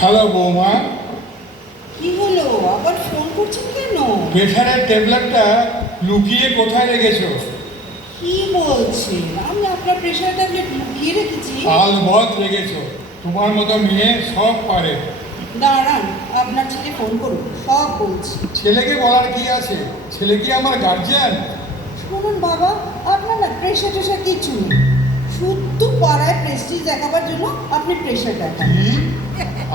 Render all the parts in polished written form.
Hello বৌমা, কি হলো, আবার ফোন করছেন কেন? প্রেশারের ট্যাবলেটটা লুকিয়ে কোথায় রেখেছো? কি বলছেন? আমি আপনার প্রেশার ট্যাবলেট লুকিয়ে রেখেছি? আলবৎ রেখেছো। তোমার মতো মেয়ে সব পারে। দাঁড়ান, আপনার ছেলে ফোন করুন, সব বলছি। ছেলেকে বলার কি আছে? ছেলে কি আমার গার্জিয়ান? শুনুন বাবা, আপনার না প্রেশার টেশার কিছু নেই। শুধু পাড়ায় প্রেস্টিজ দেখাবার জন্য আপনি প্রেশার দেখান। কি?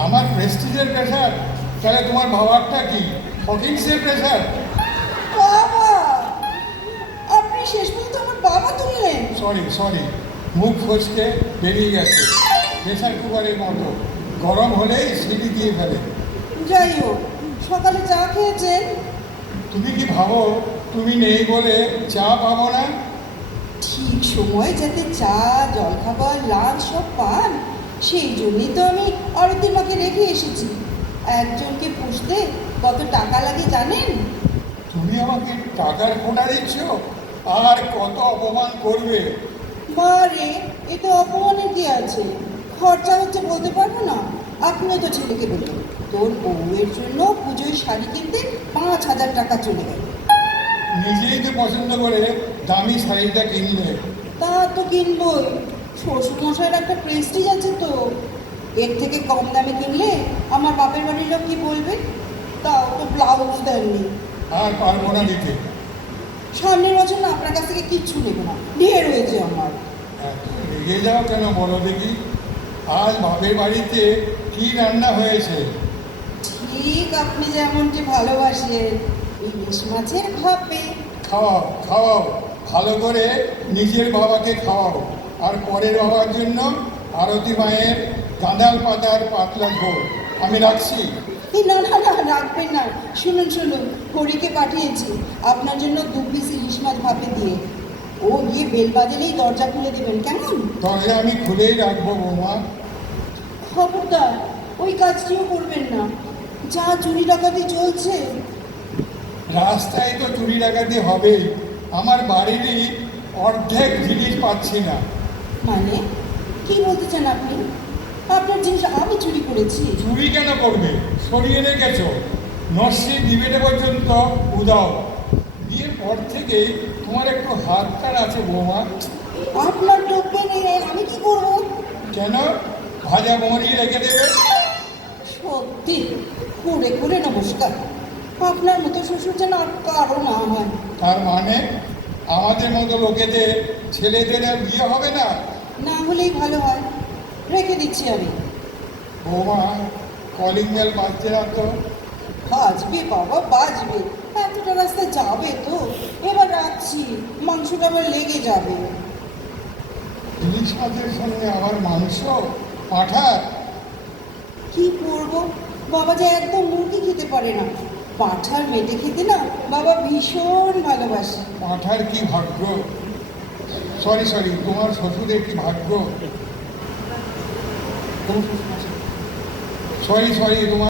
আমার প্রেস্টিজের প্রেশার? তাহলে তোমার বাবারটা কি হকিংসের প্রেশার? বাবা, আপনি শেষ পর্যন্ত আমার বাবা তুললেন। সরি, মুখ ফসকে বেরিয়ে গেছে। প্রেশার কুকারের মতো গরম হলেই সিটি দিয়ে ফেলে। যাই হোক, সকালে চা খেয়েছেন? তুমি কি ভাবো তুমি নেই বলে চা পাবো না? ঠিক সময়ে যাতে চা, জলখাবার, লাঞ্চ সব পান, সেই জন্যই তো আমি আরতি মাকে রেখে এসেছি। একজনকে পুষতে কত টাকা লাগে জানেন? তুমি আমাকে টাকার খোঁটা দিচ্ছ? আর কত অপমান করবে? মা রে, এ তো অপমানের কি আছে? খরচা হচ্ছে বলতে পারবো না? আপনিও তো ছেলেকে বললেন তোর বউয়ের জন্য পুজোয় শাড়ি কিনতে 5,000 টাকা চলে গেল। নিজেই তো পছন্দ করে দামি শাড়িটা কিনলে। তা তো কিনবই, শ্বশুরমশাইয়ের একটা প্রেস্টিজ আছে তো। এর থেকে কম দামে কিনলে আমার বাপের বাড়ির লোক কি বলবে? তাও তো ব্লাউজ দেননি। আর পারবো না দিতে। সামনের বছর না আপনার কাছ থেকে কিচ্ছু নেব না, ঢের হয়েছে আমার। এত রেগে যাও কেন বলো দেখি? আজ বাপের বাড়িতে কি রান্না হয়েছে? ঠিক আপনি যেমনটি ভালোবাসেন, ইলিশ মাছের ভাপে। খাওয়াও ভালো করে। নিজের বাবাকে খাওয়াও, আর পরের বাবার জন্য আরতি মায়ের গাঁদাল পাতার পাতলা ঝোল। আমি রাখছি। এই না না না, রাখবেন না। শুনুন শুনুন, হরিকে পাঠিয়েছি আপনার জন্য 2 পিস ইলিশ মাছ ভাপে দিয়ে। ও গিয়ে বেল বাজালেই দরজা খুলে দেবেন, কেমন? দরজা আমি খুলেই রাখবো বৌমা। খবরদার ওই কাজটিও করবেন না, যা চুরি ডাকাতি চলছে। রাস্তায় তো চুরি ডাকাতি হবেই। আমার বাড়িরই অর্ধেক জিনিস পাচ্ছি না। মানে কি বলতে চান আপনি? আপনার জিনিস আমি চুরি করেছি? চুরি কেন করবে? সরিয়ে রেখেছো। নস্যি ডিবেটে পর্যন্ত উদাও। বিয়ের পর থেকেই তোমার একটু হাত কার আছে বৌমা। আপনার টোপে নিয়ে আমি কি করব? কেন? ভাজা মোহরি রেখে দেবে? সত্যি করে করে নমস্কার। আপনার মতো শ্বশুর যেন আর কারো না হয়। তার মানে আমাদের মতো লোকেদের ছেলেদের আর বিয়ে হবে না? না হলেই ভালো হয়। রেখে দিচ্ছি আমি। বৌমা, কলিং বেল বাজছে না তো? বাজবে বাবা, বাজবে। এতটা রাস্তা যাবে তো। এবার রাখছি, মাংসটা আবার লেগে যাবে। ইলিশ মাছের সঙ্গে আবার মাংস, পাঁঠার। কি করব, বাবা যে একদম মুরগি খেতে পারে না। পাঁঠার মেটে খেতে না বাবা ভীষণ ভালোবাসে। পাঁঠার কি ভাগ্য! সরি, তোমার শ্বশুরের কি ভাগ্য! সরি তোমার